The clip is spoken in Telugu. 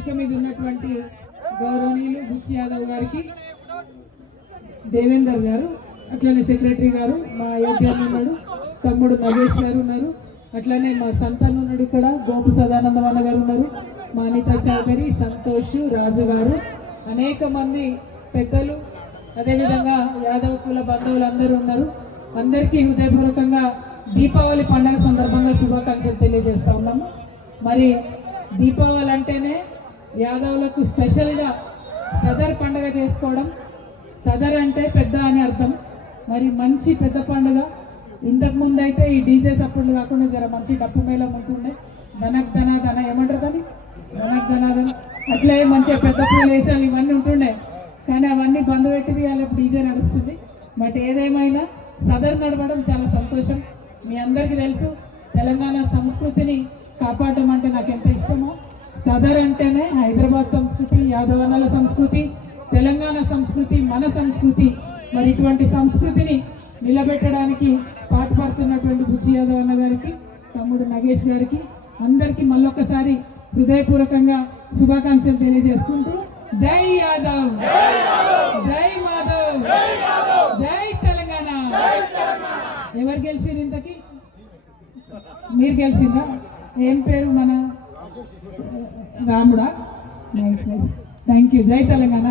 వేదిక మీద ఉన్నటువంటి గౌరవనీయులు బుచ్చి యాదవ్ గారికి, దేవేందర్ గారు, అట్లనే సెక్రటరీ గారు, మా అయోధ్య ఉన్నాడు, తమ్ముడు నగేష్ గారు ఉన్నారు, అట్లనే మా సంతాన్ ఉన్నాడు, ఇక్కడ గోపు సదానందవన్న గారు ఉన్నారు, మా అనితా చౌదరి, సంతోష్, రాజు గారు, అనేక మంది పెద్దలు, అదేవిధంగా యాదవ్ కుల బంధువులు అందరూ ఉన్నారు. అందరికీ హృదయపూర్వకంగా దీపావళి పండుగ సందర్భంగా శుభాకాంక్షలు తెలియజేస్తా ఉన్నాము. మరి దీపావళి అంటేనే యాదవులకు స్పెషల్గా సదర్ పండుగ చేసుకోవడం. సదర్ అంటే పెద్ద అని అర్థం. మరి మంచి పెద్ద పండుగ. ఇంతకు ముందు అయితే ఈ డీజే సప్పుడు కాకుండా జర మంచి డప్పు మేళం ఉంటుండే, ధనక్ ధన ధన ఏమంటారు కానీ ధనక్ ధన ధన అట్లే మంచిగా పెద్ద పూలేసాలు ఇవన్నీ ఉంటుండే. కానీ అవన్నీ బంద్ పెట్టి వాళ్ళ డీజే నడుస్తుంది. బట్ ఏదేమైనా సదర్ నడవడం చాలా సంతోషం. మీ అందరికీ తెలుసు, తెలంగాణ సంస్కృతిని కాపాడడం అంటే నాకు ఎంత ఇష్టమో. సదర్ అంటేనే హైదరాబాద్ సంస్కృతి, యాదవనాల సంస్కృతి, తెలంగాణ సంస్కృతి, మన సంస్కృతి. మరి ఇటువంటి సంస్కృతిని నిలబెట్టడానికి పాటుపడుతున్నటువంటి బుచ్చి యాదవ్ అన్న గారికి, తమ్ముడు నగేష్ గారికి, అందరికీ మళ్ళొక్కసారి హృదయపూర్వకంగా శుభాకాంక్షలు తెలియజేసుకుంటూ జై యాదవ్, జై మాధవ్, జై తెలంగాణ. ఎవరు గెలిచిరు ఇంతకి? మీరు గెలిచిందా? ఏం పేరు? మన రాముడా. Nice nice, thank you. జై తెలంగాణ.